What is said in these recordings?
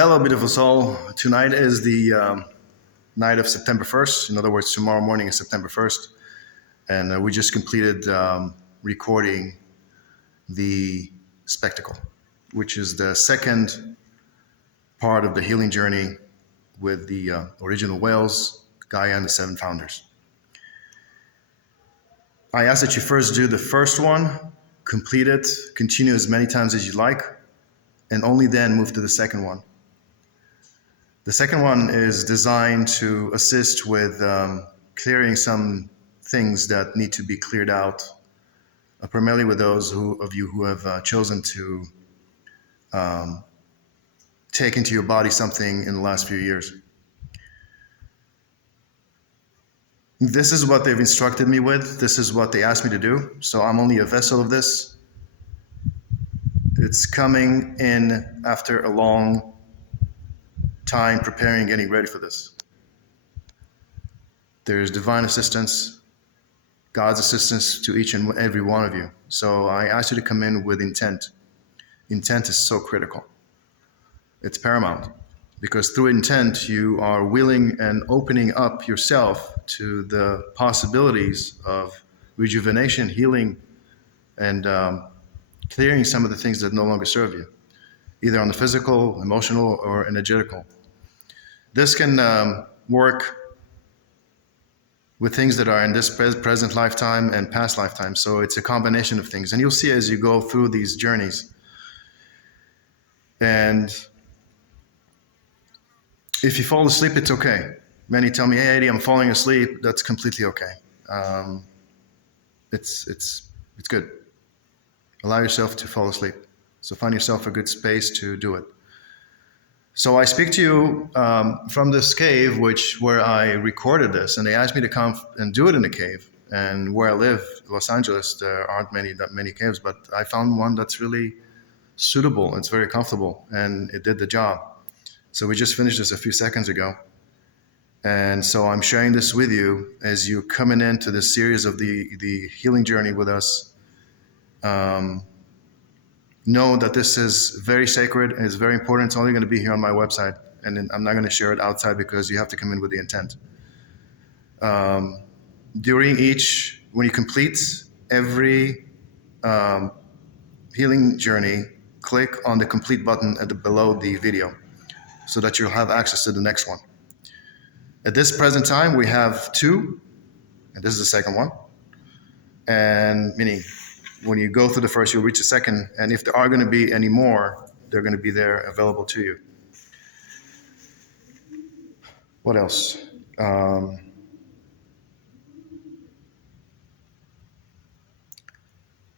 Hello, beautiful soul. Tonight is the night of September 1st. In other words, tomorrow morning is September 1st. And we just completed recording the spectacle, which is the second part of the healing journey with the original whales, Gaia, and the 7 founders. I ask that you first do the first one, complete it, continue as many times as you like, and only then move to the second one. The second one is designed to assist with clearing some things that need to be cleared out, primarily with those of you who have chosen to take into your body something in the last few years. This is what they've instructed me with. This is what they asked me to do. So I'm only a vessel of this. It's coming in after a long time preparing and getting ready for this. There's divine assistance, God's assistance to each and every one of you. So I ask you to come in with intent. Intent is so critical. It's paramount, because through intent you are willing and opening up yourself to the possibilities of rejuvenation, healing, and clearing some of the things that no longer serve you, either on the physical, emotional, or energetical. This can work with things that are in this present lifetime and past lifetime. So it's a combination of things. And you'll see as you go through these journeys. And if you fall asleep, it's okay. Many tell me, hey, Eddie, I'm falling asleep. That's completely okay. It's good. Allow yourself to fall asleep. So find yourself a good space to do it. So I speak to you from this cave, where I recorded this, and they asked me to come and do it in a cave. And where I live, Los Angeles, there aren't that many caves, but I found one that's really suitable. It's very comfortable, and it did the job. So we just finished this a few seconds ago. And so I'm sharing this with you as you're coming into this series of the healing journey with us. Know that this is very sacred and it's very important. It's only going to be here on my website, and I'm not going to share it outside because you have to come in with the intent. When you complete every healing journey, click on the complete button below the video so that you'll have access to the next one. At this present time, we have 2, and this is the second one. And meaning, when you go through the first, you'll reach the second, and if there are going to be any more, they're going to be there available to you. What else?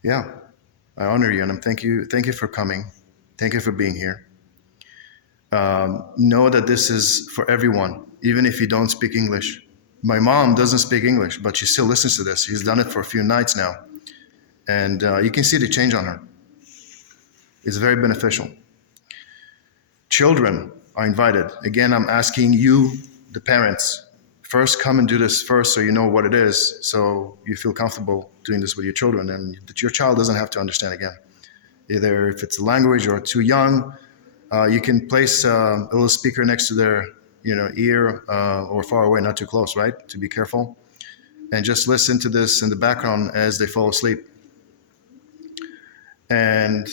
Yeah, I honor you, and thank you for coming. Thank you for being here. Know that this is for everyone, even if you don't speak English. My mom doesn't speak English, but she still listens to this. She's done it for a few nights now. And you can see the change on her. It's very beneficial. Children are invited. Again, I'm asking you, the parents, first come and do this first so you know what it is, so you feel comfortable doing this with your children, and that your child doesn't have to understand again. Either if it's a language or too young, you can place a little speaker next to their ear or far away, not too close, right? To be careful. And just listen to this in the background as they fall asleep. And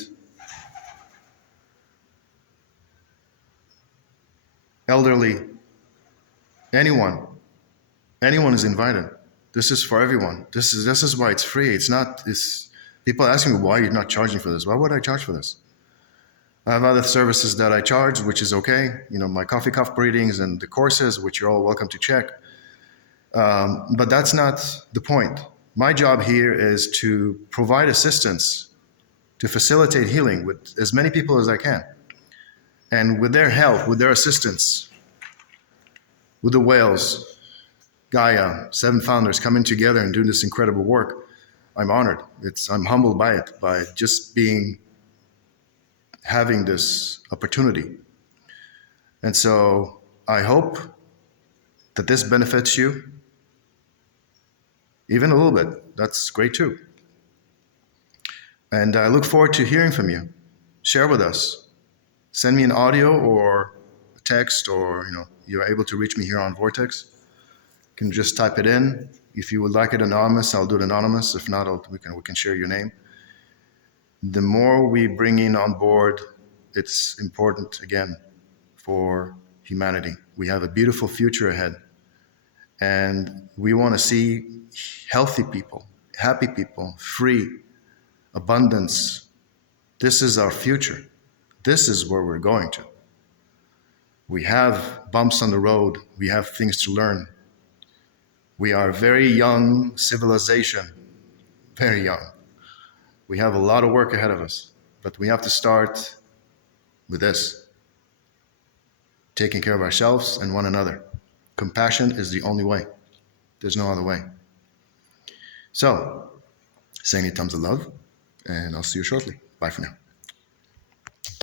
elderly, anyone is invited. This is for everyone. This is why it's free. People asking me, why you're not charging for this? Why would I charge for this? I have other services that I charge, which is okay. My coffee cup readings and the courses, which you're all welcome to check. But that's not the point. My job here is to provide assistance, to facilitate healing with as many people as I can. And with their help, with their assistance, with the whales, Gaia, 7 founders coming together and doing this incredible work, I'm honored. I'm humbled by it, by just having this opportunity. And so I hope that this benefits you, even a little bit. That's great too. And I look forward to hearing from you. Share with us. Send me an audio or text, or you're able to reach me here on Vortex, you can just type it in. If you would like it anonymous, I'll do it anonymous. If not, we can share your name. The more we bring in on board, it's important again for humanity. We have a beautiful future ahead, and we want to see healthy people, happy people, free, abundance. This is our future. This is where we're going to. We have bumps on the road. We have things to learn. We are a very young civilization, very young. We have a lot of work ahead of us, but we have to start with this, taking care of ourselves and one another. Compassion is the only way. There's no other way. So, sending you tons of love, and I'll see you shortly. Bye for now.